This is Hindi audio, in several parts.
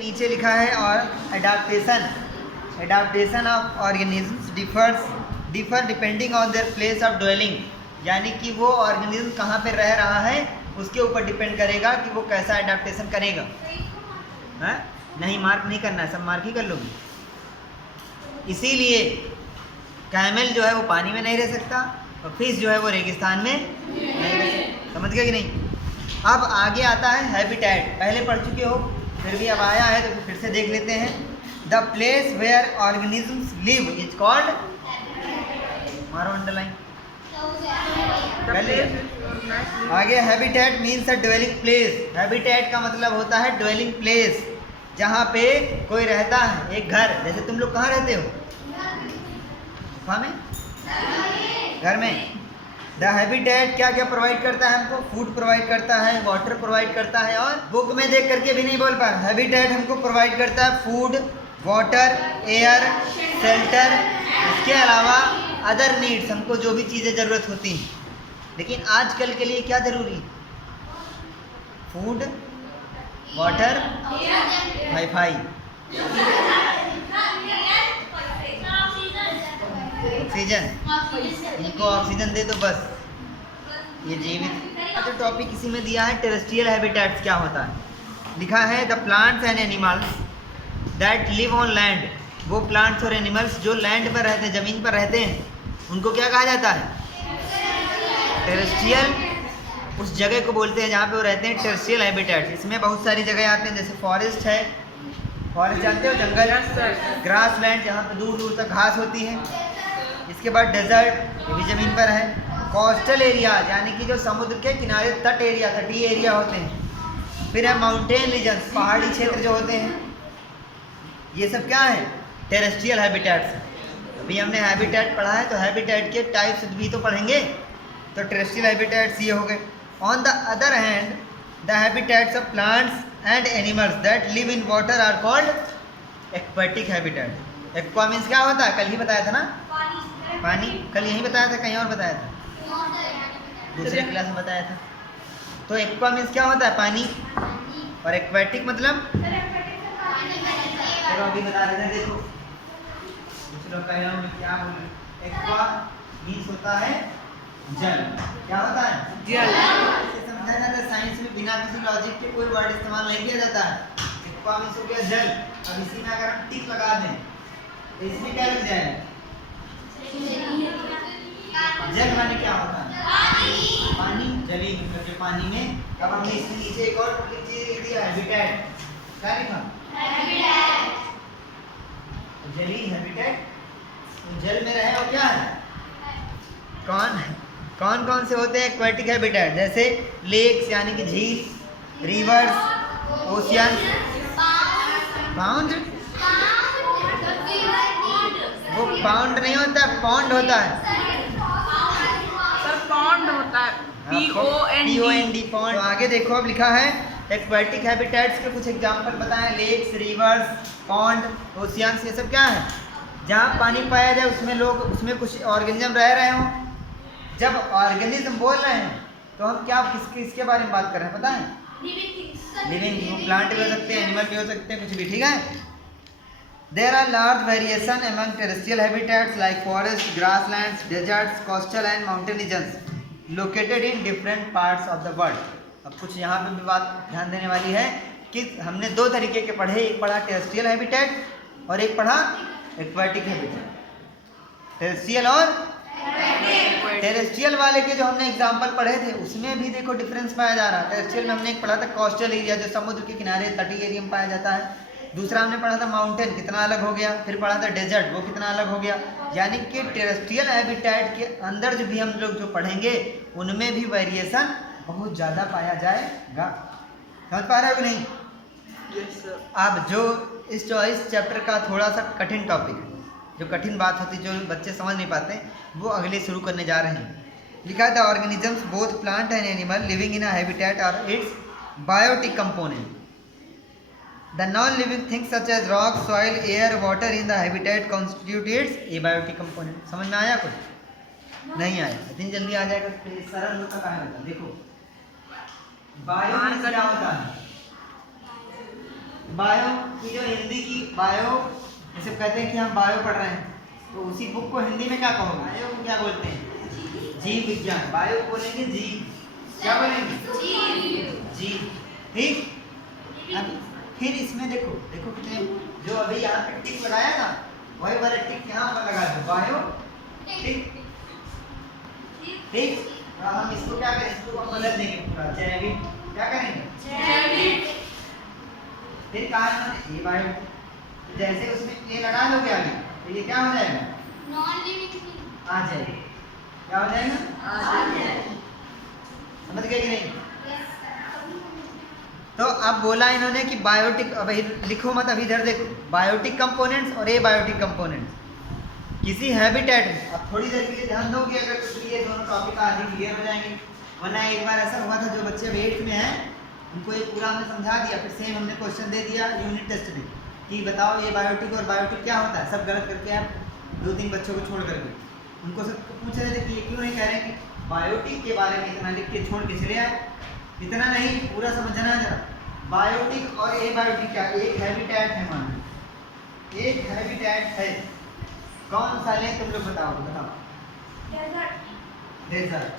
नीचे लिखा है और adaptation of organisms differ depending on their place of dwelling, यानी कि वो ऑर्गेनिज्म कहाँ पे रह रहा है उसके ऊपर डिपेंड करेगा कि वो कैसा एडाप्टेशन करेगा। है नहीं, मार्क नहीं करना है, सब मार्क ही कर लोगे। इसीलिए कैमल जो है वो पानी में नहीं रह सकता और फिश जो है वो रेगिस्तान में नहीं रह सकता। समझ गए कि नहीं? अब आगे आता है हैबिटेट। पहले पढ़ चुके हो, फिर भी अब आया है तो फिर से देख लेते हैं। The place where organisms live is called, मारो अंडरलाइन कर लिया। आगे habitat means a dwelling place. Habitat का मतलब होता है ड्वेलिंग प्लेस, जहाँ पे कोई रहता है, एक घर। जैसे तुम लोग कहाँ रहते हो? गुफा में, घर में। द हैबिटेट क्या क्या प्रोवाइड करता है हमको? फूड प्रोवाइड करता है, वाटर प्रोवाइड करता है, और बुक में देख करके भी नहीं बोल पा रहा। हैबिटेट हमको प्रोवाइड करता है फूड, वाटर, एयर, शेल्टर, इसके अलावा अदर नीड्स, हमको जो भी चीज़ें ज़रूरत होती हैं। लेकिन आजकल के लिए क्या ज़रूरी? Food, water, wifi, oxygen. इनको ऑक्सीजन दे दो बस, ये जीवित। जो टॉपिक इसी में दिया है टेरेस्ट्रियल हैबिटेट्स क्या होता है, लिखा है the plants and animals that live on land. वो प्लांट्स और एनिमल्स जो लैंड पर रहते हैं, ज़मीन पर रहते हैं, उनको क्या कहा जाता है? टेरेस्ट्रियल। उस जगह को बोलते हैं जहाँ पे वो रहते हैं टेरेस्ट्रियल हैबिटेट्स। इसमें बहुत सारी जगह आते हैं, जैसे फॉरेस्ट है, फॉरेस्ट जानते हो, जंगल, ग्रास लैंड जहाँ पे दूर दूर तक घास होती है। इसके बाद डेजर्ट, ये भी ज़मीन पर है। कोस्टल एरिया, यानी कि जो समुद्र के किनारे तट एरिया, तटीय एरिया होते हैं। फिर है माउंटेन रीजन्स, पहाड़ी क्षेत्र जो होते हैं, ये सब क्या है? Terrestrial habitats. अभी हमने हैबिटेट पढ़ा है, तो हैबिटेट के टाइप्स भी तो पढ़ेंगे। तो टेरेस्ट्रियल हैबिटेट्स ये हो गए। On the other hand the habitats of plants and animals that live in water are called aquatic habitat. Aqua means क्या होता है? कल ही बताया था ना, पानी। कल यही बताया था, कहीं और बताया था, दूसरे क्लास में बताया था। तो एक्वा मीन्स क्या होता है? पानी। और एक्वेटिक मतलब, चलो अभी बता रहे थे, देखो दूसरे लोग कह रहे हो क्या बोल रहे। एक्वा मीन्स होता है जल। क्या होता है? जल। इसे समझा जाता है साइंस में, बिना किसी लॉजिक के कोई वर्ड इस्तेमाल नहीं किया जाता है। एक्वा मीन्स हो गया जल। अब इसी में अगर हम टिक लगा दें तो इसमें क्या लग जाएगा? जल माने क्या होता है? पानी। जली मतलब जो पानी में। अब हमने इसके नीचे एक और चीज लिख दिया, हैबिटेट। क्या लिखा? जली हैबिटेट, तो जल में रहे और क्या है? कौन कौन से होते हैं एक्वेटिक हैबिटेट? जैसे लेक्स यानी कि झील, रिवर्स, ओशियन, पाउंड। वो पाउंड नहीं होता, पॉन्ड होता है। सर पॉन्ड होता है, POND, पॉन्ड। तो आगे देखो, अब लिखा है एक्वेटिक हैबिटेट्स के कुछ एग्जांपल बताएं। लेक्स, रिवर्स, पॉन्ड, ओशियंस, ये सब क्या है? जहाँ पानी पाया जाए, उसमें लोग, उसमें कुछ ऑर्गेनिज्म रह रहे हों। जब ऑर्गेनिज्म बोल रहे हैं तो हम क्या किसके बारे में बात कर रहे हैं पता है? लिविंग। प्लांट भी हो सकते हैं, एनिमल भी हो सकते हैं, कुछ भी। ठीक है। There are large variation among terrestrial habitats like forests, grasslands, deserts, coastal and mountain regions located in different parts of the world. अब कुछ यहाँ पे भी बात ध्यान देने वाली है कि हमने दो तरीके के पढ़े, एक पढ़ा टेरेस्ट्रियल हैबिटेट और एक पढ़ा एक्वेटिक हैबिटेट। टेरेस्ट्रियल और टेरेस्ट्रियल वाले के जो हमने एग्जाम्पल पढ़े थे उसमें भी देखो डिफरेंस पाया जा रहा है। टेरेस्ट्रियल में हमने एक पढ़ा था कोस्टल एरिया, जो समुद्र के किनारे तटीय एरिया में पाया जाता है। दूसरा हमने पढ़ा था माउंटेन, कितना अलग हो गया। फिर पढ़ा था डेजर्ट, वो कितना अलग हो गया। यानी कि टेरेस्ट्रियल हैबिटेट के अंदर जो भी हम लोग जो पढ़ेंगे उनमें भी वेरिएशन बहुत ज़्यादा पाया जाएगा। समझ पा रहे हो कि नहीं? अब जो इस चैप्टर का थोड़ा सा कठिन टॉपिक है, जो कठिन बात होती है, जो बच्चे समझ नहीं पाते, वो अगले शुरू करने जा रहे हैं। लिखा था organisms both plant and animal living in a habitat और its biotic component. The non-living things such as rock, soil, air, water in the habitat constitute its abiotic component. समझ में आया कुछ? नहीं आया? इतनी जल्दी आ जाएगा तो सरल होता कहाँ होता? देखो बायो क्या होता है? बायो की जो हिंदी की बायो, जैसे कहते हैं कि हम बायो पढ़ रहे हैं, तो उसी बुक को हिंदी में क्या कहोगे? बायो को क्या बोलते हैं? जीव विज्ञान। बायो को बोलेंगे जीव, क्या बोलेंगे? जीव। ठीक। अब फिर इसमें देखो देखो कितने, जो अभी यहाँ पे टिक लगाया ना, वही वाला टिक यहाँ पर लगा दो, बायो टिक। ठीक। हम इसको क्या करें, इसको हम बदल देंगे पूरा, जैविक। क्या करेंगे? जैविक। फिर कहा इन्होंने ये बायो, जैसे उसमें ए लगा दोगे आगे, तो ये क्या हो जाएगा? नॉन लिविंग आ जाएगा। क्या हो जाएगा? आ जाएगा। समझ गए कि नहीं? तो अब बोला इन्होंने कि बायोटिक, अब लिखो मत, अभी इधर देखो, बायोटिक कंपोनेंट्स और एबायोटिक कंपोनेंट्स किसी हैबिटेट में। अब थोड़ी देर के लिए ध्यान दोगे, अगर तो ये दोनों टॉपिक आगे क्लियर हो जाएंगे। वरना एक बार ऐसा हुआ था, जो बच्चे अब 8th में हैं उनको ये पूरा हमने समझा दिया, फिर सेम हमने क्वेश्चन दे दिया यूनिट टेस्ट में कि बताओ ये बायोटिक और बायोटिक क्या होता है। सब गलत करके आप 2-3 बच्चों को छोड़ करके उनको सब पूछ रहे थे कि ये क्यों नहीं कह रहे कि बायोटिक के बारे में इतना लिख के छोड़ के चले आए। इतना नहीं, पूरा समझना है जरा। बायोटिक और एबायोटिक क्या, एक हैबिटेट है, मान लो एक हैबिटेट है, कौन सा लें तुम लोग बताओ? डेजर्ट।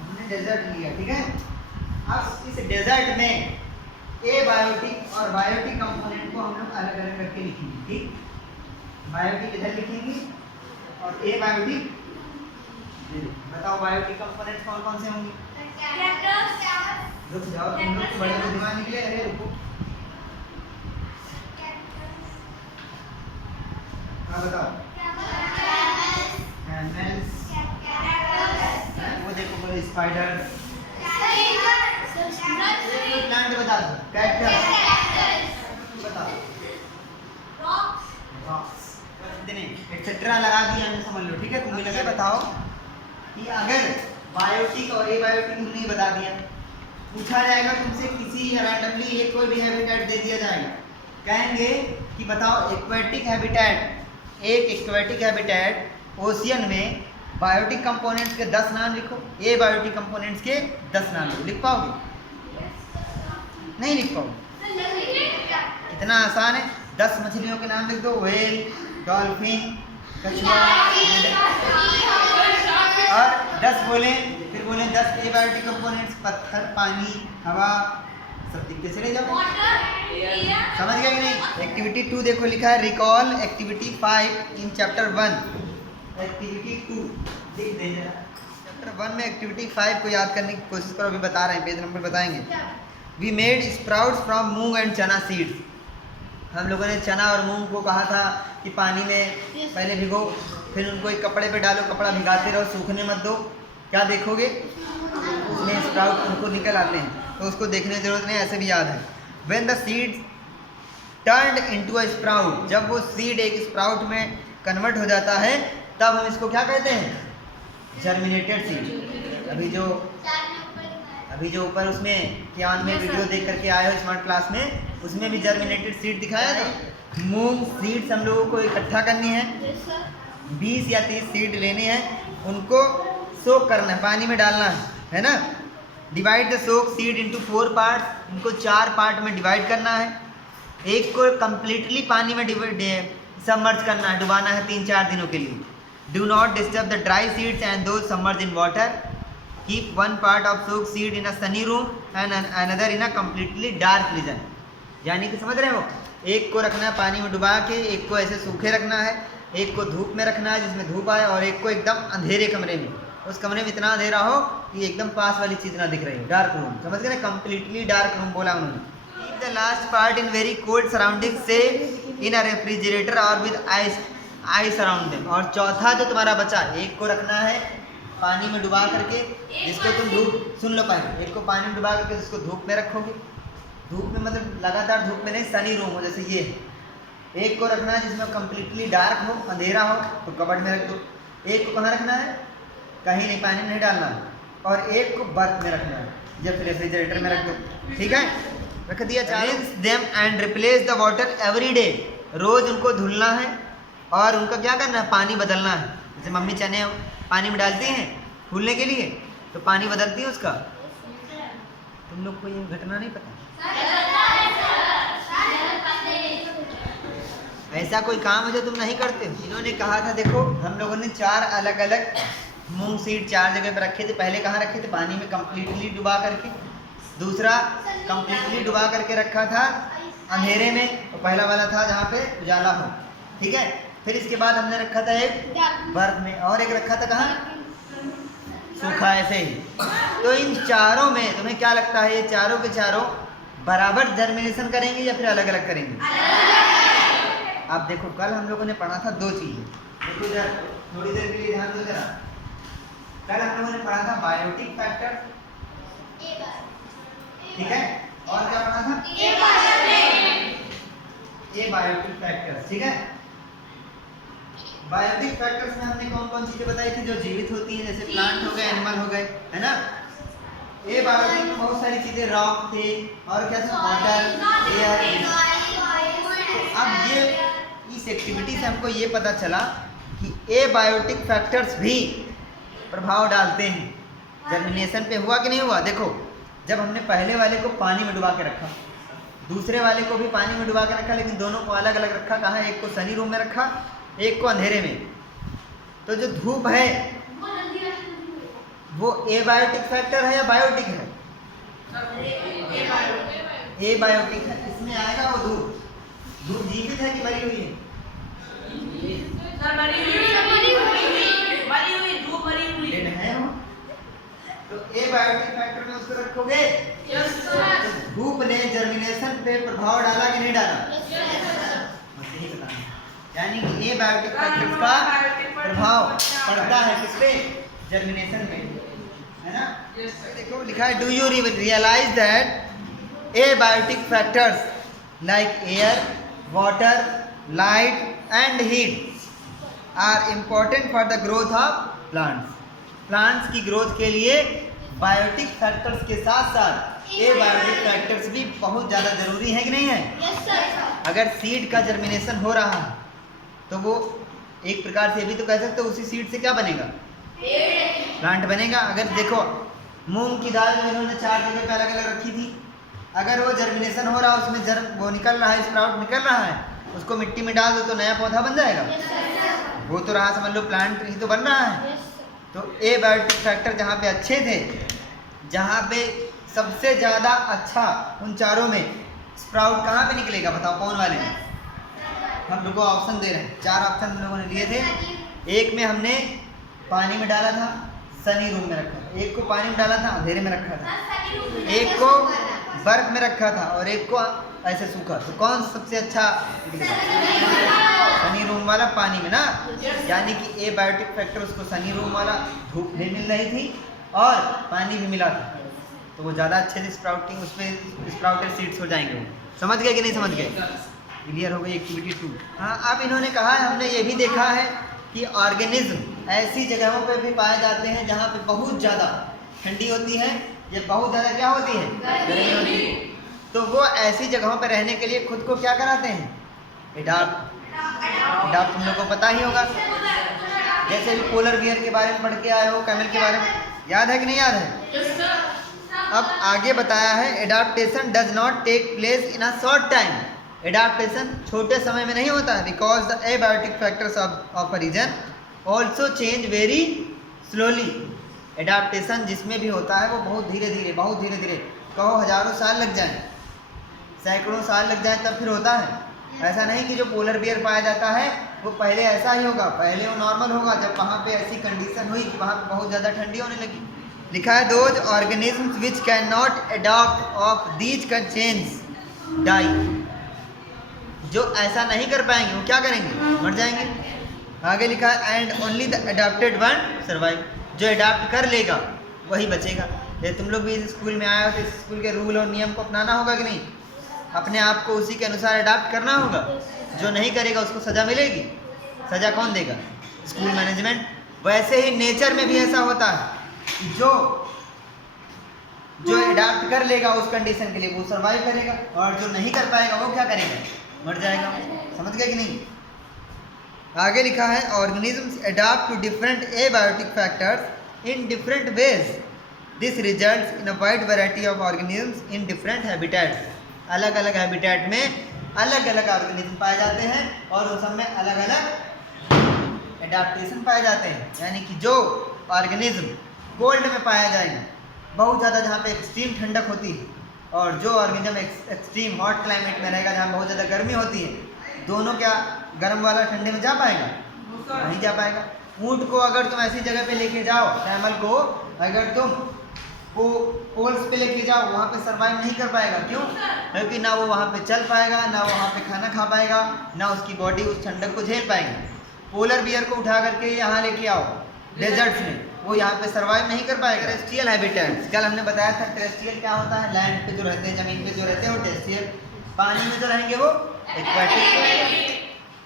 हमने डेजर्ट लिया, ठीक है। अब इस डेजर्ट में एबायोटिक और बायोटिक कंपोनेंट को हम लोग अलग अलग करके लिखेंगे। ठीक, बायोटिक इधर लिखेंगे और एबायोटिक। बताओ बायोटिक कंपोनेंट्स कौन कौन से होंगे? रुक जाओ, तुम लोग बड़े बुद्धिमान निकले। अरे रुको, हाँ बताओ। कैमल्स, वो देखो बोले स्पाइडर। प्लांट बता दो। कैक्टस, बताओ। रॉक्स, एक्सेट्रा लगा दिया हमने, समझ लो। ठीक है, तुम भी लगा। बताओ कि अगर बायोटिक और एबायोटिक नहीं बता दिया, पूछा जाएगा तुमसे किसी रैंडमली एक कोई भी हैबिटेट दे दिया जाएगा, कहेंगे कि बताओ एक्वेटिक हैबिटेट, एक एक्वेटिक हैबिटेट ओशियन में बायोटिक कंपोनेंट्स के 10 नाम लिखो, एबायोटिक कंपोनेंट्स के 10 नाम लिखो। लिख पाओगे? नहीं लिख पाओगे। इतना आसान है। 10 मछलियों के नाम लिख दो, व्हेल, डॉल्फिन, कछुआ। और 10 बोले, फिर बोले 10 एबायोटिक कंपोनेंट्स, पत्थर, पानी, हवा, सब लिखते चले जाओ। समझ गए कि नहीं? एक्टिविटी 2 देखो लिखा है, recall activity 5 in chapter 1। Activity 2 लिख दे जरा। चैप्टर 1 में एक्टिविटी 5 को याद करने की कोशिश करो। अभी बता रहे हैं, पेज नंबर बताएंगे। We made sprouts from moong and chana seeds. हम लोगों ने चना और मूंग को कहा था कि पानी में पहले भिगो, फिर उनको एक कपड़े पे डालो, कपड़ा भिगाते रहो, सूखने मत दो। क्या देखोगे? उसमें स्प्राउट उनको निकल आते हैं, तो उसको देखने की जरूरत नहीं, ऐसे भी याद है। When the seeds turned into a sprout, जब वो सीड एक स्प्राउट में कन्वर्ट हो जाता है, तब हम इसको क्या कहते हैं? Germinated seed. अभी जो ऊपर उसमें क्या में वीडियो देख करके आए हो स्मार्ट क्लास में, उसमें भी जर्मिनेटेड सीड दिखाया था। मूंग सीड्स हम लोगों को इकट्ठा करनी है, 20 या 30 सीड लेने हैं, उनको सोक करना है, पानी में डालना है ना। Divide the soak seed into 4 parts, इनको 4 पार्ट में डिवाइड करना है। एक को कम्प्लीटली पानी में सबमर्ज करना है, डुबाना है 3-4 दिनों के लिए। Do not disturb the dry seeds and those submerge in water. Keep 1 part of soak seed in a Sunny room and another in a completely dark region. यानी कि समझ रहे हो, एक को रखना है पानी में डुबा के, एक को ऐसे सूखे रखना है, एक को धूप में रखना है जिसमें धूप आए, और एक को एकदम अंधेरे कमरे में, उस कमरे में इतना अंधेरा हो कि एकदम पास वाली चीज़ ना दिख रही हो, डार्क रूम। समझ गए ना? कम्प्लीटली डार्क रूम बोला उन्होंने। Keep the last part in very cold surrounding, से इन अ रेफ्रिजरेटर और विद आइस अराउंड देम। और चौथा जो तुम्हारा बचा, एक को रखना है पानी में डुबा करके, जिसको तुम धूप, सुन लो पहले, एक को पानी में डुबा करके जिसको धूप में रखोगे, धूप में मतलब लगातार धूप में नहीं, सनी रूम हो जैसे ये। एक को रखना है जिसमें कम्प्लीटली डार्क हो, अंधेरा हो, तो कबर्ड में रख दो। एक को कहाँ रखना है? कहीं नहीं, पानी में नहीं डालना है। और एक को बर्फ में रखना है, जब रेफ्रिजरेटर में रख दो। ठीक है, रख दिया। Rinse them and replace the water every day, रोज उनको धुलना है और उनका क्या करना है? पानी बदलना है। जैसे मम्मी चने पानी में डालती हैं फूलने के लिए, तो पानी बदलती है उसका, तुम लोग को ये घटना नहीं पता? ऐसा कोई काम है जो तुम नहीं करते हो? इन्होंने कहा था, देखो हम लोगों ने 4 अलग अलग मूंग सीड 4 जगह पर रखे थे। पहले कहाँ रखे थे? पानी में कंप्लीटली डुबा करके। दूसरा कंप्लीटली डुबा करके रखा था अंधेरे में, तो पहला वाला था जहाँ पे उजाला हो, ठीक है। फिर इसके बाद हमने रखा था एक बर्फ में, और एक रखा था कहाँ? सूखा, ऐसे ही। तो इन चारों में तुम्हें क्या लगता है, ये चारों के चारों बराबर जर्मिनेशन करेंगे या फिर अलग अलग करेंगे? आप देखो, कल हम लोगों ने पढ़ा था 2 चीजें। देखो इधर थोड़ी देर के लिए ध्यान दो जरा। कल हम लोगों ने पढ़ा था बायोटिक फैक्टर, ठीक है, और क्या पढ़ा था? एबायोटिक फैक्टर्स, ठीक है। बायोटिक फैक्टर्स में हमने कौन कौन चीजें बताई थी जो जीवित होती हैं, जैसे प्लांट हो गए, एनिमल हो गए, है ना। एबायोटिक में बहुत सारी चीजें, रॉक थे और क्या था, वाटर, एयर। अब ये इस एक्टिविटी से हमको ये पता चला कि एबायोटिक फैक्टर्स भी प्रभाव डालते हैं जर्मिनेशन पे। हुआ कि नहीं हुआ? देखो, जब हमने पहले वाले को पानी में डुबा के रखा, दूसरे वाले को भी पानी में डुबा के रखा, लेकिन दोनों को अलग अलग रखा। कहाँ? एक को सनी रूम में रखा, एक को अंधेरे में। तो जो धूप है वो एबायोटिक फैक्टर है या बायोटिक है? एबायोटिक है। इसमें आएगा वो धूप। धूप जीवित है कि मरी हुई है? डेड है वो। तो एबायोटिक फैक्टर में उसको रखोगे। तो धूप ने जर्मिनेशन पे प्रभाव डाला कि नहीं डाला? बस यही बताना। यानी कि एबायोटिक फैक्टर्स का प्रभाव पड़ता है किस पे? जर्मिनेशन पे, है ना। देखो लिखा है, do you realise that abiotic factors like air, water, light and heat are important for the growth of plants. Plants की ग्रोथ के लिए बायोटिक फैक्टर्स के साथ साथ एबायोटिक फैक्टर्स भी बहुत ज़्यादा जरूरी है कि नहीं है? Yes, sir. अगर सीड का जर्मिनेशन हो रहा है तो वो एक प्रकार से भी तो कह सकते हो उसी सीड से क्या बनेगा? प्लांट बनेगा। अगर देखो मूंग की दाल जो इन्होंने 4 जगह पे अलग अलग रखी थी, अगर वो जर्मिनेशन हो रहा है, उसमें वो निकल रहा है, स्प्राउट निकल रहा है, उसको मिट्टी में डाल दो तो नया पौधा बन जाएगा। वो तो रहा, समझ लो प्लांट ही तो बन रहा है। तो एबायोटिक फैक्टर जहाँ पे अच्छे थे, जहाँ पे सबसे ज़्यादा अच्छा उन चारों में स्प्राउट कहाँ पे निकलेगा? बताओ कौन वाले में? हम लोग को ऑप्शन दे रहे हैं, 4 ऑप्शन हम लोगों ने लिए थे। एक में हमने पानी में डाला था, सनी रूम में रखा था। एक को पानी में डाला था, अंधेरे में रखा था। एक को बर्फ में रखा था और एक को ऐसे सूखा। तो कौन सबसे अच्छा? सनी रूम वाला, पानी में ना। यानी कि एबायोटिक फैक्टर उसको सनी रूम वाला, धूप भी मिल रही थी और पानी भी मिला था, तो वो ज़्यादा अच्छे से स्प्राउटिंग, उसमें स्प्राउटेड सीड्स हो जाएंगे। वो समझ गए कि नहीं समझ गए? क्लियर हो गई एक्टिविटी 2। हाँ, अब इन्होंने कहा है, हमने ये भी देखा है कि ऑर्गेनिज्म ऐसी जगहों पर भी पाए जाते हैं जहाँ पे बहुत ज़्यादा ठंडी होती है या बहुत ज़्यादा क्या होती है? गर्मी होती है। तो वो ऐसी जगहों पर रहने के लिए खुद को क्या कराते हैं? एडाप्ट। एडाप्ट तुम लोग को पता ही होगा, जैसे भी पोलर बियर के बारे में पढ़ के आए हो, कैमल के बारे में, याद है कि नहीं याद है? अब आगे बताया है, adaptation does not take place in a short time. Adaptation छोटे समय में नहीं होता है, because the abiotic factors of a region also change very slowly. Adaptation जिसमें भी होता है वो बहुत धीरे धीरे, कहो हजारों साल लग जाए, सैकड़ों साल लग जाए तब फिर होता है। ऐसा नहीं कि जो पोलर बियर पाया जाता है वो पहले ऐसा ही होगा, पहले वो नॉर्मल होगा, जब वहाँ पे ऐसी कंडीशन हुई कि वहाँ पे बहुत ज़्यादा ठंडी होने लगी। लिखा है, those organisms which can not adopt of these changes die. जो ऐसा नहीं कर पाएंगे वो क्या करेंगे? मर जाएंगे। आगे लिखा है, and only the adopted one survive. जो अडॉप्ट कर लेगा वही बचेगा। ये तुम लोग भी इस स्कूल में आए हो तो इस स्कूल के रूल और नियम को अपनाना होगा कि नहीं? अपने आप को उसी के अनुसार अडॉप्ट करना होगा। जो नहीं करेगा उसको सज़ा मिलेगी। सज़ा कौन देगा? School management. वैसे ही नेचर में भी ऐसा होता है, जो अडॉप्ट कर लेगा उस कंडीशन के लिए वो सर्वाइव करेगा, और जो नहीं कर पाएगा वो क्या करेगा? मर जाएगा। समझ गए कि नहीं? आगे लिखा है, organisms adapt to different abiotic factors in different ways this results in a wide variety of organisms in different habitats. अलग अलग हैबिटेट में अलग अलग ऑर्गेनिज्म पाए जाते हैं और उन सब में अलग अलग एडाप्टेशन पाए जाते हैं। यानी कि जो ऑर्गेनिज्म कोल्ड में पाया जाएगा, बहुत ज़्यादा जहाँ पे एक्सट्रीम ठंडक होती है, और जो ऑर्गेनिज्म एक्सट्रीम हॉट क्लाइमेट में रहेगा जहाँ बहुत ज़्यादा गर्मी होती है, दोनों क्या गर्म वाला ठंडे में जा पाएगा? नहीं जा पाएगा। ऊँट को अगर तुम ऐसी जगह पे लेके जाओ, कैमल को अगर तुम वो पोल्स पे लेके जाओ, वहाँ पे सरवाइव नहीं कर पाएगा। क्यों? क्योंकि ना वो वहाँ पे चल पाएगा, ना वो वहाँ पे खाना खा पाएगा, ना उसकी बॉडी उस ठंडक को झेल पाएगी। पोलर बियर को उठा करके यहाँ लेके आओ डेजर्ट्स में, वो यहाँ पे सरवाइव नहीं कर पाएगा। टेरेस्ट्रियल हैबिटेट्स, कल हमने बताया था टेरेस्ट्रियल क्या होता है, लैंड पे जो रहते हैं, जमीन पे जो रहते हैं वो टेरेस्ट्रियल, पानी में जो रहेंगे वो एक्वाटिक।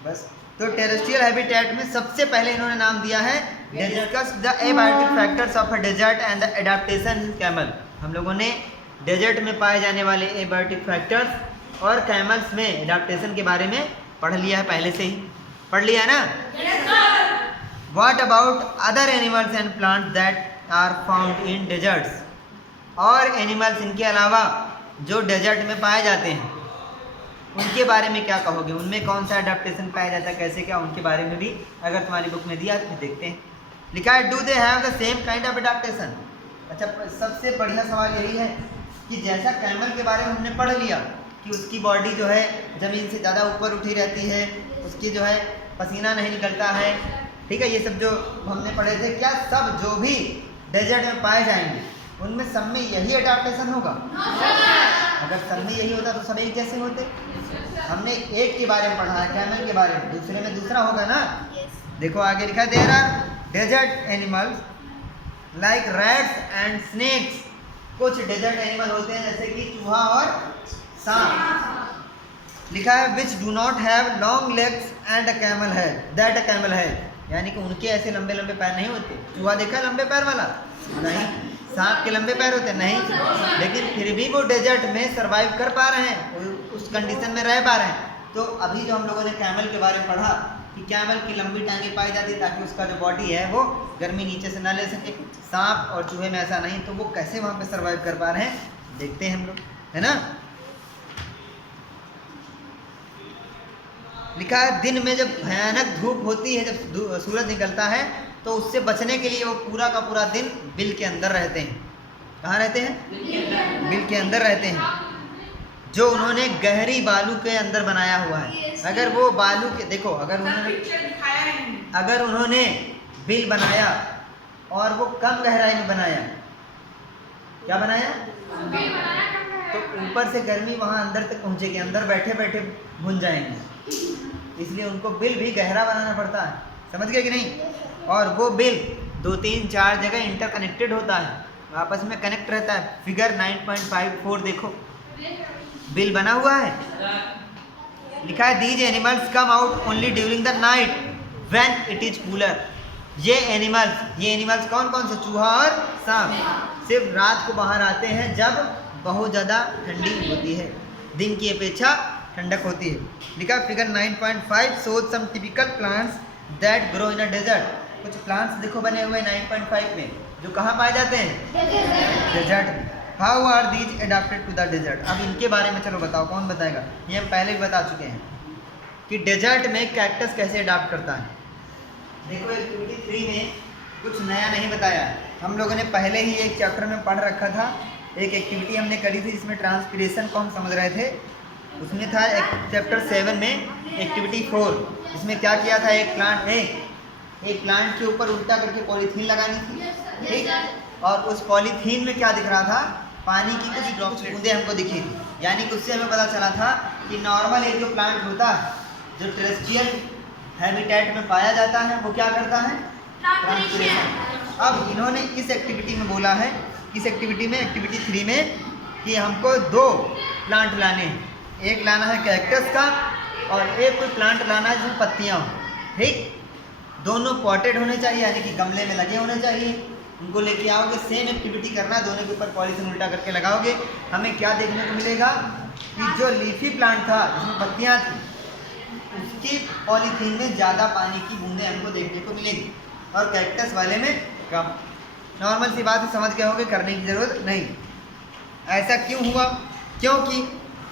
बस, तो टेरेस्ट्रियल हैबिटेट में सबसे पहले इन्होंने नाम दिया है discuss the abiotic factors of a desert and the adaptation in camel. हम लोगों ने डेजर्ट में पाए जाने वाले एबायोटिक फैक्टर्स और कैमल्स में एडाप्टेशन के बारे में पढ़ लिया है, पहले से ही पढ़ लिया है ना। What about other animals and plants that are found in deserts? और एनिमल्स इनके अलावा जो डेजर्ट में पाए जाते हैं उनके बारे में क्या कहोगे? उनमें कौन सा एडाप्टेशन पाया जाता है, कैसे क्या, उनके बारे में भी अगर तुम्हारी बुक में दिया तो देखते हैं। लिखा है do they have the same kind of adaptation. अच्छा, सबसे बढ़िया सवाल यही है कि जैसा कैमल के बारे में हमने पढ़ लिया कि उसकी बॉडी जो है ज़मीन से ज़्यादा ऊपर उठी रहती है, उसकी जो है पसीना नहीं निकलता है, ठीक है, ये सब जो हमने पढ़े थे, क्या सब जो भी डेजर्ट में पाए जाएंगे उनमें सब में यही एडाप्टेशन होगा? अगर सब में यही होता तो सब एक जैसे होते। हमने एक के बारे में पढ़ा है, कैमल के बारे में, दूसरे में दूसरा होगा ना। देखो आगे लिखा है there are desert animals like rats and snakes. कुछ डेजर्ट एनिमल होते हैं जैसे कि चूहा और सांप। लिखा है which do not have long legs and a camel है दैट अ कैमल है। यानी कि उनके ऐसे लंबे लंबे पैर नहीं होते। चूहा देखा लंबे पैर वाला? नहीं। सांप के लंबे पैर होते? नहीं। लेकिन फिर भी वो डेजर्ट में सरवाइव कर पा रहे हैं, उस कंडीशन में रह पा रहे हैं। तो अभी जो हम लोगों ने कैमल के बारे में पढ़ा कि कैमल की लंबी टांगें पाई जाती है ताकि उसका जो बॉडी है वो गर्मी नीचे से ना ले सके। सांप और चूहे में ऐसा नहीं, तो वो कैसे वहाँ पे सरवाइव कर पा रहे हैं देखते हैं हम लोग, है ना। लिखा है दिन में जब भयानक धूप होती है, जब सूरज निकलता है, तो उससे बचने के लिए वो पूरा का पूरा दिन बिल के अंदर रहते हैं। कहाँ रहते हैं? बिल के अंदर रहते हैं, जो उन्होंने गहरी बालू के अंदर बनाया हुआ है। अगर वो बालू के देखो, अगर उन्होंने बिल बनाया और वो कम गहराई में बनाया, क्या बनाया? तो ऊपर से गर्मी वहाँ अंदर तक पहुँचेगी, अंदर बैठे बैठे भुन जाएंगे, इसलिए उनको बिल भी गहरा बनाना पड़ता है। समझ गए कि नहीं? और वो बिल 2, 3, 4 जगह इंटरकनेक्टेड होता है, आपस में कनेक्ट रहता है। फिगर 9.54 देखो, बिल बना हुआ है। लिखा है these animals come out only during the night when it is cooler. ये एनिमल्स कौन कौन से? चूहा और सांप सिर्फ रात को बाहर आते हैं जब बहुत ज़्यादा ठंडी होती है, दिन की अपेक्षा ठंडक होती है। लिखा figure 9.5 shows some typical plants that grow in a desert. कुछ प्लांट्स देखो बने हुए 9.5 में, जो कहाँ पाए जाते हैं? Desert. How are these adapted to the desert? अब इनके बारे में चलो बताओ, कौन बताएगा? ये हम पहले भी बता चुके हैं कि डेजर्ट में कैक्टस कैसे अडाप्ट करता है। देखो एक्टिविटी 3 में कुछ नया नहीं बताया, हम लोगों ने पहले ही एक चैप्टर में पढ़ रखा था। एक एक्टिविटी हमने करी थी जिसमें ट्रांसपीरेशन को हम समझ रहे थे, उसमें था चैप्टर 7 में एक्टिविटी 4, जिसमें क्या किया था, एक प्लांट के ऊपर उल्टा करके पॉलीथीन लगानी थी, ठीक, और उस पॉलीथीन में क्या दिख रहा था? पानी की कुछ ड्रॉप्स बूंदें हमको दिखी थी। यानी कि उससे हमें पता चला था कि नॉर्मल एक जो प्लांट होता है, जो टेरेस्ट्रियल हैबिटेट में पाया जाता है, वो क्या करता है? ट्रांसपीरेशन। अब इन्होंने इस एक्टिविटी में बोला है, इस एक्टिविटी में एक्टिविटी 3 में, कि हमको 2 प्लांट लाने हैं। एक लाना है कैक्टस का और एक कोई प्लांट लाना है जिसमें पत्तियाँ हों, ठीक। दोनों पॉटेड होने चाहिए, यानी कि गमले में लगे होने चाहिए। उनको लेके आओगे, सेम एक्टिविटी करना, दोनों के ऊपर पॉलीथीन उल्टा करके लगाओगे। हमें क्या देखने को मिलेगा कि जो लीफी प्लांट था जिसमें पत्तियाँ थी, उसकी पॉलीथीन में ज़्यादा पानी की बूंदें हमको देखने को मिलेगी और कैक्टस वाले में कम। नॉर्मल सी बात है, समझ गए होगे, करने की जरूरत नहीं। ऐसा क्यों हुआ? क्योंकि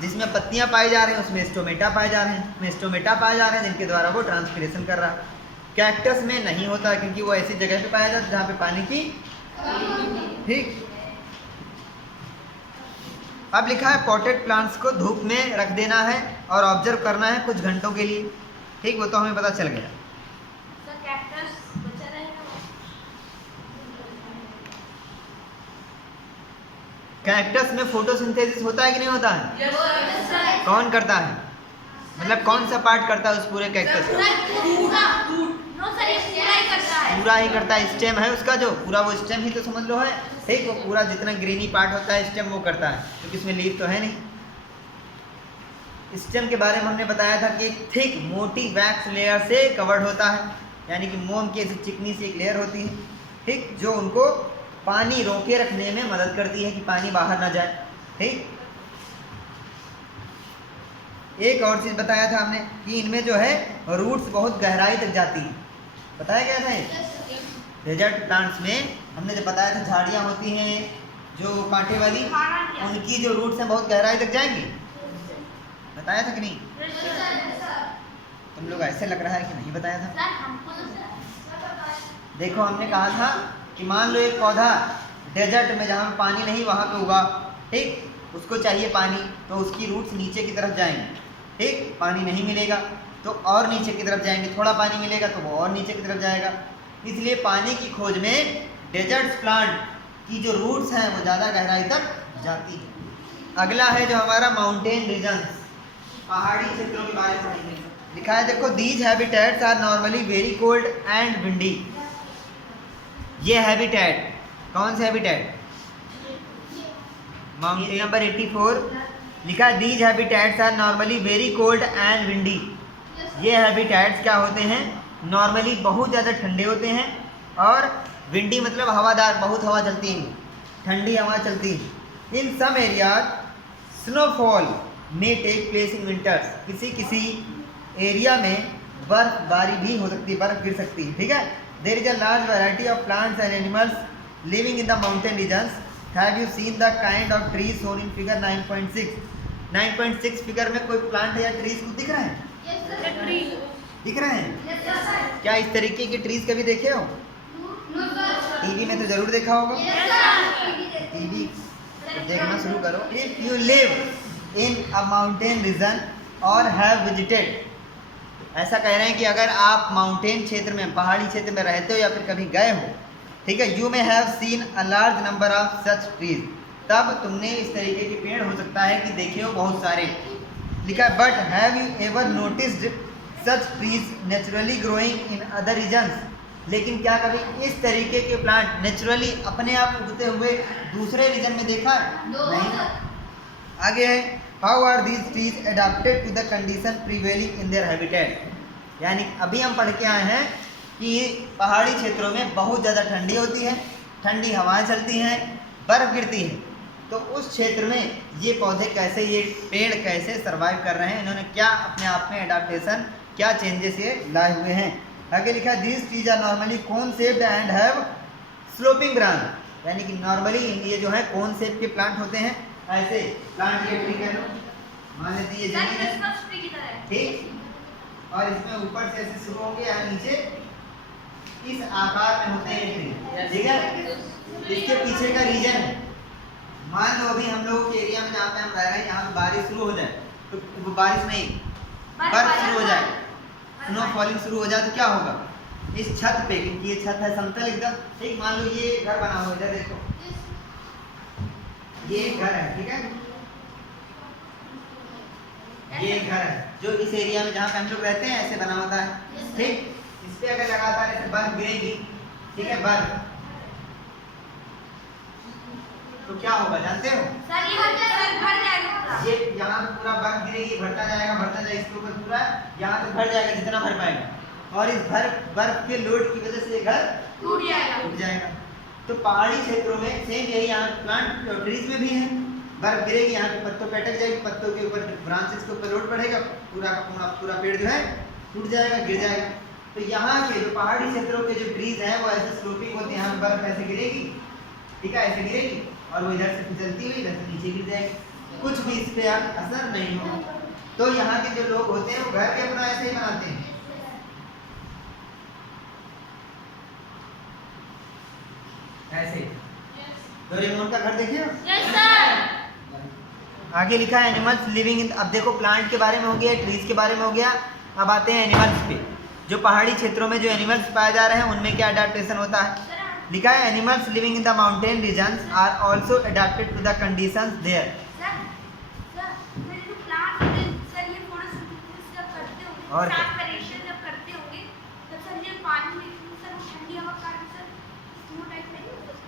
जिसमें पत्तियां पाई जा रही हैं उसमें स्टोमेटा पाए जा रहे हैं, उसमें स्टोमेटा पाए जा रहे हैं जिनके द्वारा वो ट्रांसपिरेशन कर रहा है। कैक्टस में नहीं होता क्योंकि वो ऐसी जगह पे पाया जाता है जहाँ पे पानी की, ठीक। अब लिखा है पॉटेड प्लांट्स को धूप में रख देना है और ऑब्जर्व करना है कुछ घंटों के लिए, ठीक। वो तो हमें पता चल गया। कैक्टस में फोटोसिंथेसिस होता है कि नहीं होता है? Yes, sir. कौन करता है? मतलब कौन सा पार्ट करता है उस पूरे कैक्टस का? पूरा ही करता है। स्टेम है उसका जो पूरा, वो स्टेम ही तो समझ लो है, ठीक। वो पूरा जितना ग्रीनी पार्ट होता है स्टेम वो करता है, क्योंकि इसमें लीफ तो है नहीं। स्टेम के बारे में हमने बताया था कि थिक मोटी वैक्स लेयर से कवर्ड होता है, यानी कि मोम की ऐसी चिकनी सी एक लेयर होती है, ठीक, जो उनको पानी रोके रखने में मदद करती है कि पानी बाहर ना जाए, ठीक। एक और चीज़ बताया था हमने कि इनमें जो है रूट्स बहुत गहराई तक जाती है, बताया गया था। डेजर्ट प्लांट्स में हमने जो बताया था झाड़ियाँ होती हैं जो कांटे वाली, उनकी जो रूट्स हैं बहुत गहराई तक जाएंगी, बताया था कि नहीं? तुम लोग ऐसे लग रहा है कि नहीं बताया था। देखो हमने कहा था कि मान लो एक पौधा डेजर्ट में जहाँ पानी नहीं वहाँ पे उगा, ठीक, उसको चाहिए पानी, तो उसकी रूट्स नीचे की तरफ जाएंगे, ठीक। पानी नहीं मिलेगा तो और नीचे की तरफ जाएंगे, थोड़ा पानी मिलेगा तो वो और नीचे की तरफ जाएगा। इसलिए पानी की खोज में डेजर्ट प्लांट की जो रूट्स हैं वो ज़्यादा गहराई तक जाती है। अगला है जो हमारा माउंटेन रीजन्स, पहाड़ी क्षेत्रों के बारे में पढ़ेंगे। लिखा है देखो, these habitats are normally very cold and windy. ये हैबिटेट कौन से हैबिटेट? माउंटेन नंबर 84 लिखा है, these habitats are normally very cold and windy. ये हैबिटेट्स क्या होते हैं? नॉर्मली बहुत ज़्यादा ठंडे होते हैं, और विंडी मतलब हवादार, बहुत हवा चलती है, ठंडी हवा चलती है। In some areas snowfall may take place in winters. किसी किसी एरिया में बर्फबारी भी हो सकती है, बर्फ गिर सकती है, ठीक है। There is a large variety of plants and animals living in the mountain regions. Have you seen the kind of trees shown in figure 9.6? 9.6 figure में कोई प्लांट या ट्रीज को दिख रहा है? दिख रहे हैं? क्या इस तरीके के ट्रीज कभी देखे हो? टीवी में तो जरूर देखा होगा। टीवी देखना शुरू करो। If you live in a mountain region और हैव विजिटेड, ऐसा कह रहे हैं कि अगर आप माउंटेन क्षेत्र में, पहाड़ी क्षेत्र में रहते हो या फिर कभी गए हो, ठीक है, you may have seen a large number of such trees, तब तुमने इस तरीके के पेड़ हो सकता है कि देखे हो बहुत सारे। लिखा है, but have you ever noticed such trees naturally growing in other regions? लेकिन क्या कभी इस तरीके के प्लांट नेचुरली अपने आप उगते हुए दूसरे रीजन में देखा है? नहीं। आगे है, how are these trees adapted to the condition prevailing in their habitat? यानी अभी हम पढ़ के आए हैं कि पहाड़ी क्षेत्रों में बहुत ज़्यादा ठंडी होती है, ठंडी हवाएं चलती हैं, बर्फ़ गिरती है, तो उस क्षेत्र में ये पौधे कैसे, ये पेड़ कैसे सर्वाइव कर रहे हैं, इन्होंने क्या अपने आप में एडाप्टेशन, क्या चेंजेस ये लाए हुए हैं। आगे लिखा है, these trees are normally cone shaped and have sloping branch. यानी कि नॉर्मली ये जो है कोन शेप के प्लांट होते हैं, ऐसे प्लांट ये ट्री कह लो, मान लेते ये जमीन है, ठीक, और इसमें ऊपर से ऐसे शुरू होंगे या नीचे इस आकार में होते हैं ट्री, ठीक है। इसके पीछे का रीजन है, मान लो अभी हम लोगों के एरिया में जहाँ पे हम रह रहे हैं, यहाँ बारिश शुरू हो जाए, तो बारिश नहीं, बर्फ शुरू हो जाए, स्नो फॉलिंग शुरू हो जाए, तो क्या होगा? इस छत पे, क्योंकि ये छत है समतल एकदम, ठीक, मान लो ये घर बना हुआ है, इधर देखो, ये एक घर है, ठीक है, ये एक घर है जो इस एरिया में जहाँ पे हम लोग रहते हैं ऐसे बना होता है, ठीक। इस पे अगर लगातार ऐसे बर्फ गिरेगी, ठीक है, बर्फ, तो क्या होगा जानते हो? ये यहाँ पे पूरा बर्फ गिरेगी, भरता जाएगा, इसके ऊपर पूरा यहाँ तक भर जाएगा जितना भर पाएगा, और इस बर्फ के लोड की वजह से ये घर टूट जाएगा। तो पहाड़ी क्षेत्रों में सेम यही, यहाँ प्लांट ट्रीज में भी है, बर्फ गिरेगी, यहाँ पे पत्तों पे अटक जाएगी, पत्तों के ऊपर ब्रांचेस के ऊपर लोड पड़ेगा, पूरा पेड़ जो है टूट जाएगा, गिर जाएगा। तो यहाँ के जो पहाड़ी क्षेत्रों के जो ट्रीज हैं वो ऐसे स्लोपिंग होते हैं, यहाँ बर्फ ऐसे गिरेगी, ठीक है, ऐसे गिरेगी और वो इधर से फिसलती हुई इधर से नीचे गिर जाएगी, कुछ भी इस पे असर नहीं होगा। तो यहाँ के जो लोग होते हैं वो घर भी अपना ऐसे ही बनाते हैं। ऐसे डोरेमोन का घर देखिए। Yes sir. आगे लिखा है एनिमल्स लिविंग इन। अब देखो प्लांट के बारे में हो गया, ट्रीज के बारे में हो गया, अब आते हैं एनिमल्स पे। जो पहाड़ी क्षेत्रों में जो एनिमल्स पाए जा रहे हैं उनमें क्या अडेप्टेशन होता है। लिखा है animals living in the mountain regions are also adapted to the conditions there. और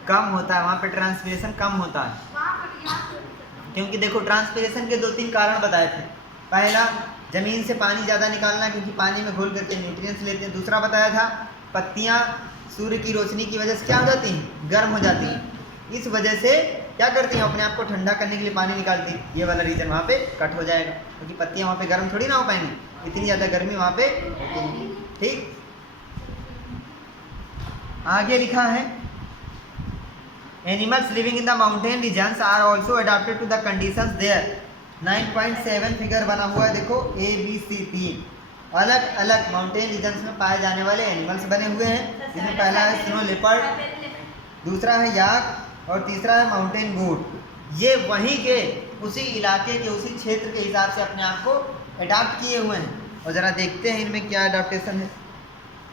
कम होता है वहाँ पे, ट्रांसपिरेशन कम होता है, क्योंकि देखो ट्रांसपिरेशन के 2-3 कारण बताए थे। पहला, जमीन से पानी ज़्यादा निकालना, क्योंकि पानी में घुल करके न्यूट्रिएंट्स लेते हैं। दूसरा बताया था पत्तियाँ सूर्य की रोशनी की वजह से क्या हो जाती हैं, गर्म हो जाती हैं, इस वजह से क्या करती हैं, अपने आप को ठंडा करने के लिए पानी निकालती हैं। ये वाला रीजन वहाँ पे कट हो जाएगा, क्योंकि पत्तियाँ वहाँ पे गर्म थोड़ी ना हो पाएंगी, इतनी ज़्यादा गर्मी वहाँ पे होती नहीं। ठीक, आगे लिखा है animals living in the mountain regions are also adapted to the conditions there. 9.7 figure बना हुआ है, देखो ABC3 अलग अलग माउंटेन रीजन्स में पाए जाने वाले एनिमल्स बने हुए हैं, जिसमें पहला है स्नो लेपर्ड, दूसरा है याक और तीसरा है माउंटेन गोट। ये वहीं के उसी इलाके के उसी क्षेत्र के हिसाब से अपने आप को अडाप्ट किए हुए हैं। और ज़रा देखते हैं इनमें क्या अडाप्टेशन है।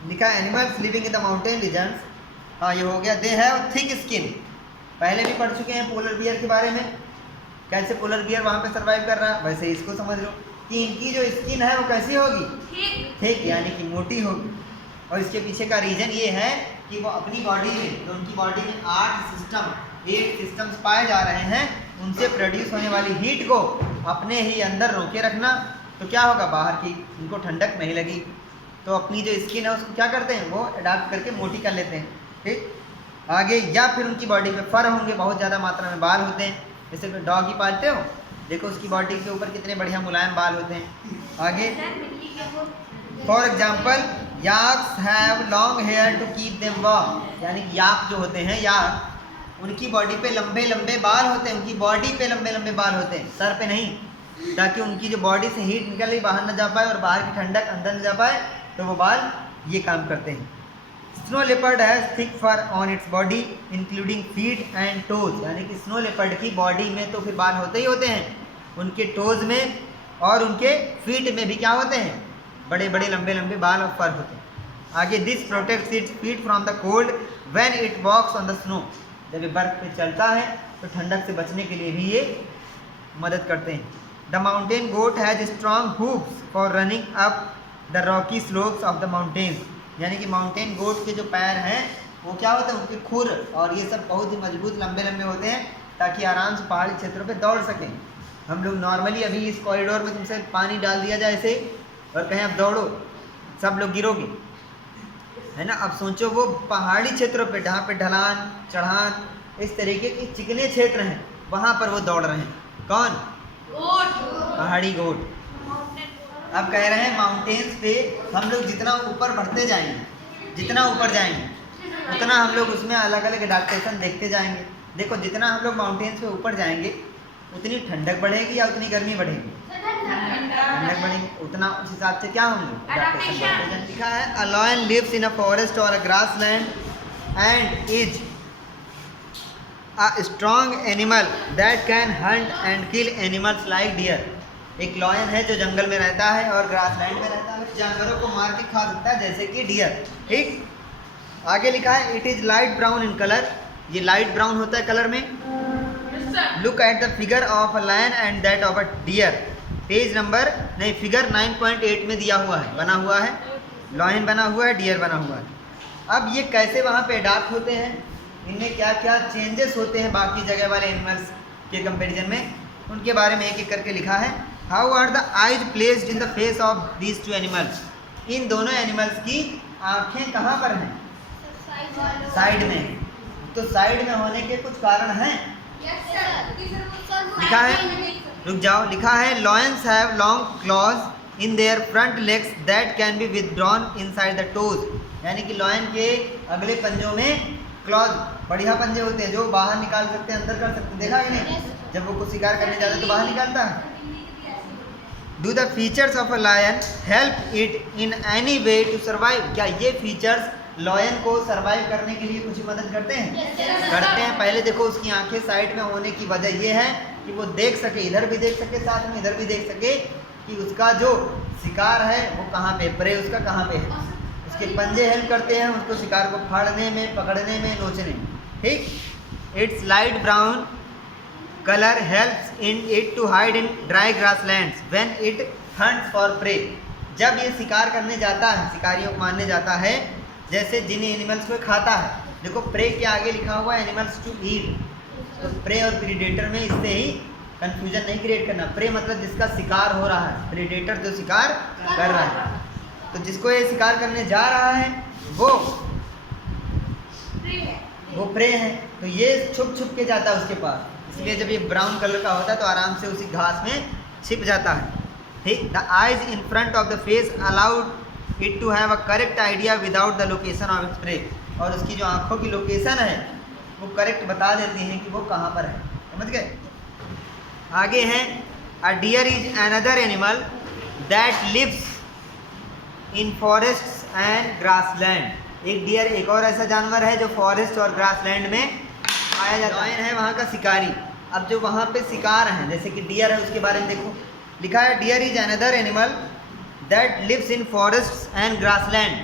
लिखा है animals living in the mountain regions, हाँ ये हो गया, दे हैव थिक स्किन। पहले भी पढ़ चुके हैं पोलर बियर के बारे में, कैसे पोलर बियर वहाँ पे सर्वाइव कर रहा है, वैसे इसको समझ लो कि इनकी जो स्किन है वो कैसी होगी, थिक, यानी कि मोटी होगी। और इसके पीछे का रीज़न ये है कि वो अपनी बॉडी में, तो उनकी बॉडी में 8 सिस्टम्स पाए जा रहे हैं, उनसे प्रोड्यूस होने वाली हीट को अपने ही अंदर रोके रखना। तो क्या होगा, बाहर की उनको ठंडक नहीं लगी, तो अपनी जो स्किन है उसको क्या करते हैं, वो अडाप्ट करके मोटी कर लेते हैं। ठीक, आगे, या फिर उनकी बॉडी में फर होंगे, बहुत ज़्यादा मात्रा में बाल होते हैं, जैसे कोई डॉग ही पालते हो, देखो उसकी बॉडी के ऊपर कितने बढ़िया मुलायम बाल होते हैं। आगे, for example yaks have long hair to keep them warm, यानी याक जो होते हैं, याक, उनकी बॉडी पे लंबे लंबे बाल होते हैं, उनकी बॉडी पे लंबे लंबे बाल होते हैं, सर पे नहीं, ताकि उनकी जो बॉडी से हीट निकल रही बाहर न जा पाए और बाहर की ठंडक अंदर न जा पाए, तो वो बाल ये काम करते हैं। Snow leopard has thick fur on its body including feet and toes, यानी कि स्नो लेपर्ड की बॉडी में तो फिर बाल होते ही होते हैं, उनके टोज में और उनके फीट में भी क्या होते हैं, बड़े बड़े लंबे लंबे बाल और फर होते हैं। आगे, this protects its feet from the cold when it walks on the snow, जब ये बर्फ पे चलता है तो ठंडक से बचने के लिए भी ये मदद करते हैं। The mountain goat has strong hooves for running up the rocky slopes of the mountains, यानी कि माउंटेन गोट के जो पैर हैं वो क्या होते हैं, उनके खुर और ये सब बहुत ही मजबूत लंबे लंबे होते हैं, ताकि आराम से पहाड़ी क्षेत्रों पे दौड़ सकें। हम लोग नॉर्मली अभी इस कॉरिडोर में तुमसे पानी डाल दिया जाए ऐसे और कहें अब दौड़ो, सब लोग गिरोगे, है ना। अब सोचो वो पहाड़ी क्षेत्रों पे जहाँ पे ढलान चढ़ान इस तरीके के चिकने क्षेत्र हैं, वहाँ पर वो दौड़ रहे हैं। कौन, पहाड़ी गोट। अब कह रहे हैं माउंटेन्स पे हम लोग जितना ऊपर बढ़ते जाएंगे, जितना ऊपर जाएंगे उतना हम लोग उसमें अलग अलग अडाप्टेशन देखते जाएंगे। देखो जितना हम लोग माउंटेन्स पे ऊपर जाएंगे उतनी ठंडक बढ़ेगी या उतनी गर्मी बढ़ेगी, ठंडक बढ़ेगी, उतना उस हिसाब से क्या होंगे, अडाप्टेशन बढ़ते जाएंगे। लिखा है a lion lives in a forest और a grassland and is a strong animal that can hunt and kill animals like deer. एक लॉयन है जो जंगल में रहता है और ग्रासलैंड में रहता है, जानवरों को मार के खा सकता है जैसे कि डियर। ठीक, आगे लिखा है it is light brown in colour, ये लाइट ब्राउन होता है कलर में। Look at the figure of a lion and that of a deer, page number नहीं, फिगर 9.8 में दिया हुआ है, बना हुआ है, लॉयन बना हुआ है, डियर बना हुआ है। अब ये कैसे वहाँ पे अडाप्ट होते हैं, इनमें क्या क्या चेंजेस होते हैं बाकी जगह वाले एनिमल्स के कंपेरिजन में, उनके बारे में एक एक करके लिखा है। How are the eyes placed in the face of these two animals, इन दोनों एनिमल्स की आँखें कहाँ पर हैं, साइड में। तो साइड में होने के कुछ कारण हैं, लिखा है, रुक जाओ, लिखा है lions have long clause in their front legs that can be withdrawn inside the toes, यानी कि लॉयन के अगले पंजों में क्लॉज, बढ़िया पंजे होते हैं जो बाहर निकाल सकते हैं, अंदर कर सकते हैं, देखा कि नहीं? जब वो कुछ शिकार करने जाता है तो बाहर निकालता है। Do the features of a lion help it in any way to survive, क्या ये फीचर्स लॉयन को सर्वाइव करने के लिए कुछ मदद करते हैं? करते हैं। पहले देखो उसकी आंखें साइड में होने की वजह ये है कि वो देख सके, इधर भी देख सके, साथ में इधर भी देख सके कि उसका जो शिकार है वो कहाँ पे, प्रे उसका कहाँ पे है। उसके पंजे हेल्प करते हैं उसको शिकार को फाड़ने में, पकड़ने में, नोचने में, ठीक। Its light brown colour helps in it to hide in dry grasslands when it hunts for prey, जब ये शिकार करने जाता है, शिकारियों को मारने जाता है, जैसे जिन एनिमल्स को खाता है, देखो प्रे के आगे लिखा हुआ है एनिमल्स टू ईट, तो प्रे और प्रीडेटर में इससे ही कंफ्यूजन नहीं क्रिएट करना। प्रे मतलब जिसका शिकार हो रहा है, प्रीडेटर जो शिकार कर रहा है, तो जिसको ये शिकार करने जा रहा है वो प्रे है, तो ये छुप छुप के जाता है उसके पास, इसलिए जब ये ब्राउन कलर का होता है तो आराम से उसी घास में छिप जाता है, ठीक। The eyes in front of the face allowed it to have a correct idea without the location of its prey, और उसकी जो आंखों की लोकेशन है वो करेक्ट बता देती हैं कि वो कहाँ पर है, समझ गए? आगे है a deer is another animal that lives in forests and grassland, एक डियर एक और ऐसा जानवर है जो फॉरेस्ट और ग्रासलैंड में पाया जाता है। लॉयन है वहाँ का शिकारी। अब जो वहाँ पे शिकार हैं, जैसे कि डियर है, उसके बारे में देखो, लिखा है deer is another animal that lives in forests and grassland.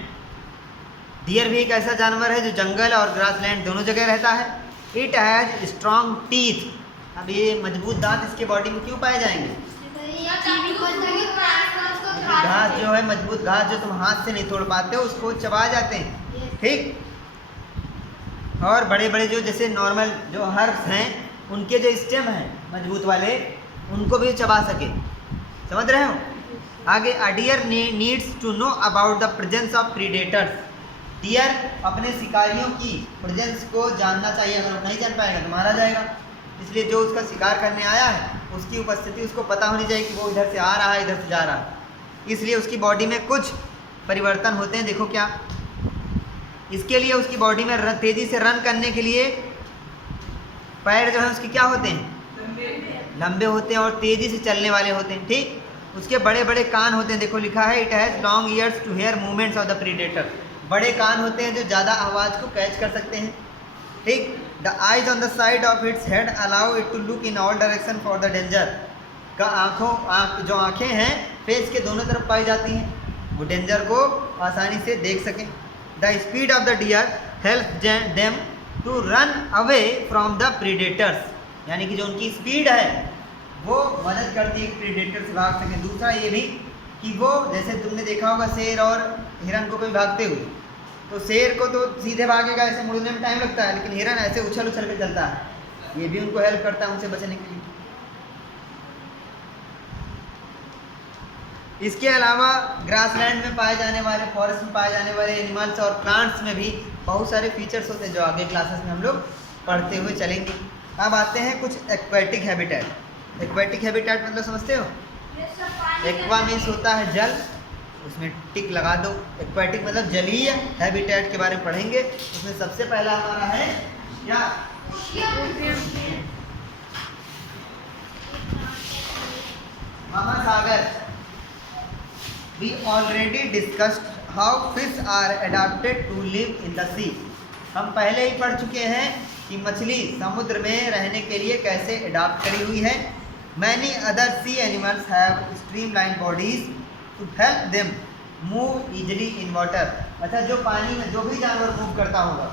Deer भी एक ऐसा जानवर है जो जंगल और ग्रासलैंड दोनों जगह रहता है। इट हैज स्ट्रॉन्ग टीथ, अब ये मजबूत दांत इसके बॉडी में क्यों पाए जाएंगे? घास जो है, मजबूत घास जो तुम हाथ से नहीं तोड़ पाते हो उसको चबा जाते हैं, ठीक। और बड़े बड़े जो जैसे नॉर्मल जो हर्ब्स हैं उनके जो स्टेम हैं मजबूत वाले, उनको भी चबा सके, समझ रहे हो? आगे a deer needs to know about the presence of predators, deer अपने शिकारियों की प्रेजेंस को जानना चाहिए, अगर वो नहीं जान पाएगा तो मारा जाएगा, इसलिए जो उसका शिकार करने आया है उसकी उपस्थिति उसको पता होनी चाहिए कि वो इधर से आ रहा है, इधर से जा रहा है, इसलिए उसकी बॉडी में कुछ परिवर्तन होते हैं। देखो क्या, इसके लिए उसकी बॉडी में तेज़ी से रन करने के लिए पैर जो है उसके क्या होते हैं? लंबे होते हैं और तेज़ी से चलने वाले होते हैं, ठीक। उसके बड़े बड़े कान होते हैं, देखो लिखा है it has long ears to hear movements of the predator, बड़े कान होते हैं जो ज़्यादा आवाज़ को कैच कर सकते हैं, ठीक। The eyes on the side of its head allow it to look in all direction for the danger, का जो आँखें हैं फेस के दोनों तरफ पाई जाती हैं, वो डेंजर को आसानी से देख सकें। The speed of the deer help them to run away from the predators, यानी कि जो उनकी स्पीड है वो मदद करती है प्रीडेटर से भाग सकें। दूसरा ये भी कि वो जैसे तुमने देखा होगा शेर और हिरन को कभी भागते हुए, तो शेर को तो सीधे भागेगा, ऐसे मुड़ने में टाइम लगता है, लेकिन हिरन ऐसे उछल उछल कर चलता है, ये भी उनको हेल्प करता है उनसे बचने के लिए। इसके अलावा ग्रासलैंड में पाए जाने वाले, फॉरेस्ट में पाए जाने वाले एनिमल्स और प्लांट्स में भी बहुत सारे फीचर्स होते हैं जो आगे क्लासेस में हम लोग पढ़ते हुए चलेंगे। अब आते हैं कुछ एक्वेटिक हैबिटेट। एक्वेटिक हैबिटेट मतलब समझते हो? एक्वा मीन्स होता है जल, उसमें टिक लगा दो। एक्वेटिक मतलब जलीय हैबिटेट के बारे में पढ़ेंगे। उसमें सबसे पहला हमारा है क्या? महासागर। We already discussed how fish are adapted to live in the sea. हम पहले ही पढ़ चुके हैं कि मछली समुद्र में रहने के लिए कैसे अडाप्ट करी हुई है। Many other sea animals have streamlined bodies to help them move easily in water. अच्छा, जो पानी में जो भी जानवर मूव करता होगा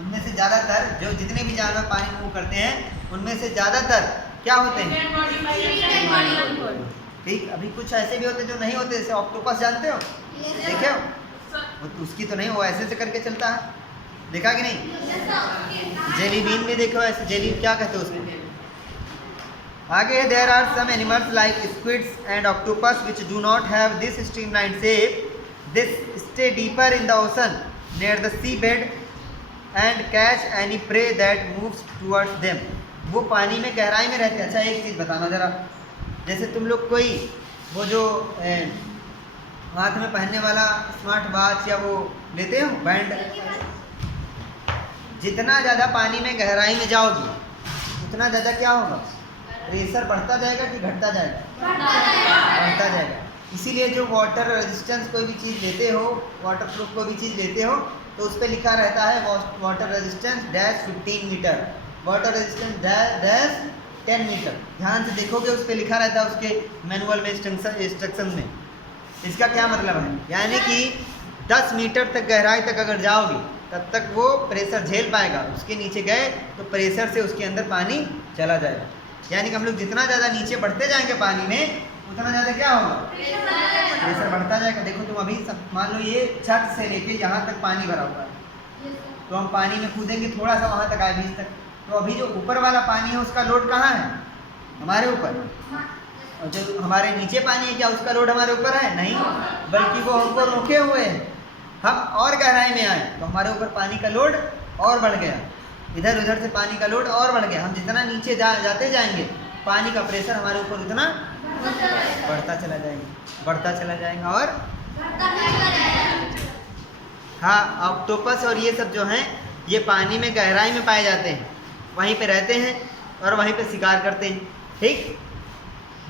उनमें से ज़्यादातर, जो जितने भी जानवर पानी में मूव करते हैं उनमें से ज़्यादातर क्या होते हैं? ठीक। अभी कुछ ऐसे भी होते हैं जो नहीं होते, जैसे ऑक्टोपस जानते हो, देखे हो? वो तो उसकी तो नहीं, वो ऐसे से करके चलता है, देखा कि नहीं? जेलीबीन भी देखो ऐसे, जेली क्या कहते हो उसको। आगे there are some animals like squids and octopus which do not have this streamline shape, this stay deeper in the ocean near the sea bed and catch any prey that moves towards them. वो पानी में गहराई में रहते हैं। अच्छा, एक चीज़ बताना ज़रा, जैसे तुम लोग कोई वो जो हाथ में पहनने वाला स्मार्ट वॉच या वो लेते हो बैंड, जितना ज़्यादा पानी में गहराई में जाओगी उतना ज़्यादा क्या होगा, प्रेशर बढ़ता जाएगा कि घटता जाएगा, बढ़ता जाएगा। इसीलिए जो वाटर रेजिस्टेंस कोई भी चीज़ लेते हो, वाटर प्रूफ कोई भी चीज़ लेते हो, तो उस पर लिखा रहता है water resistance dash 15 metre, water resistance dash 10 metre. ध्यान से देखोगे उस पर लिखा रहता है उसके मैनुअल में, इंस्ट्रक्शन में। इसका क्या मतलब है, यानी कि 10 मीटर तक गहराई तक अगर जाओगे तब तक वो प्रेशर झेल पाएगा, उसके नीचे गए तो प्रेशर से उसके अंदर पानी चला जाएगा। यानी कि हम लोग जितना ज़्यादा नीचे बढ़ते जाएंगे पानी में उतना ज़्यादा क्या होगा, प्रेशर बढ़ता जाएगा। देखो तुम अभी मान लो ये छत से लेके यहाँ तक पानी भरा हुआ है, तो हम पानी में कूदेंगे थोड़ा सा वहाँ तक आए बीच तक, तो अभी जो ऊपर वाला पानी है उसका लोड कहाँ है, हमारे ऊपर, और जो हमारे नीचे पानी है क्या उसका लोड हमारे ऊपर है, नहीं, बल्कि वो हमको रोके हुए हैं। हम और गहराई में आए तो हमारे ऊपर पानी का लोड और बढ़ गया, इधर उधर से पानी का लोड और बढ़ गया। हम जितना नीचे जाते जाएंगे पानी का प्रेशर हमारे ऊपर उतना बढ़ता चला जाएगा, बढ़ता चला जाएगा। और हाँ, ऑक्टोपस और ये सब जो हैं ये पानी में गहराई में पाए जाते हैं, वहीं पे रहते हैं और वहीं पे शिकार करते हैं। ठीक,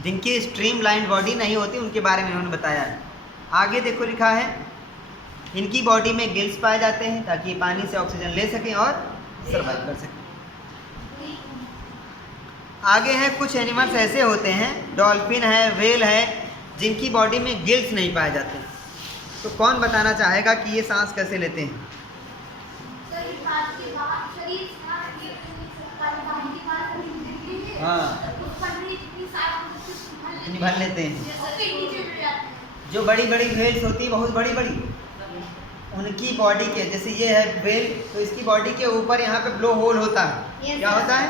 जिनकी स्ट्रीमलाइन बॉडी नहीं होती उनके बारे में उन्होंने बताया है। आगे देखो लिखा है, इनकी बॉडी में गिल्स पाए जाते हैं ताकि ये पानी से ऑक्सीजन ले सकें और सर्वाइव कर सकें। आगे हैं कुछ एनिमल्स ऐसे होते हैं, डॉल्फिन है, व्हेल है, जिनकी बॉडी में गिल्स नहीं पाए जाते। तो कौन बताना चाहेगा कि ये सांस कैसे लेते हैं? हाँ, इतनी भर लेते हैं। जो बड़ी बड़ी व्हेल्स होती है, बहुत बड़ी बड़ी, उनकी बॉडी के, जैसे ये है व्हेल, तो इसकी बॉडी के ऊपर यहाँ पे ब्लो होल होता है। क्या होता है?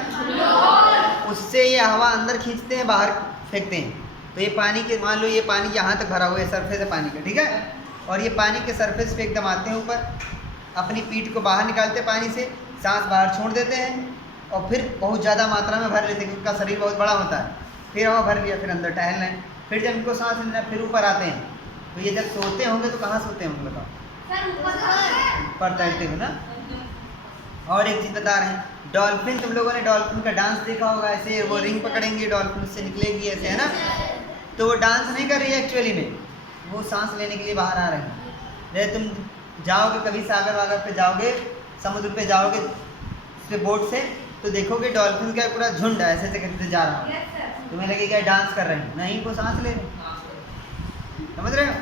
उससे ये हवा अंदर खींचते हैं, बाहर फेंकते हैं। तो ये पानी के, मान लो ये पानी यहाँ तक भरा हुआ है, सरफेस है पानी का, ठीक है, और ये पानी के सरफेस पे एकदम आते हैं ऊपर, अपनी पीठ को बाहर निकालते हैं पानी से, सांस बाहर छोड़ देते हैं और फिर बहुत ज़्यादा मात्रा में भर लेते हैं, क्योंकि उनका शरीर बहुत बड़ा होता है। फिर हवा भर लिया, फिर अंदर टहल रहे हैं, फिर जब इनको सांस लेना फिर ऊपर आते हैं। तो ये जब सोते होंगे तो कहाँ सोते होंगे बताओ? ऊपर तैरते हो ना। और एक चीज़ बता रहे हैं, डॉल्फिन, तुम लोगों ने डॉल्फिन का डांस देखा होगा, ऐसे वो रिंग पकड़ेंगे, डॉल्फिन उससे निकलेगी ऐसे, है ना। तो वो डांस नहीं कर रही है एक्चुअली में, वो सांस लेने के लिए बाहर आ रहे हैं। जैसे तुम जाओगे कभी सागर वागर पे जाओगे, समुद्र पे जाओगे से बोट से, तो देखोगे डॉल्फिन का पूरा झुंड ऐसे ऐसे करते जा रहा है, तुम्हें लगेगा डांस कर रहे हैं, नहीं, वो सांस ले रहे, समझ रहे हो।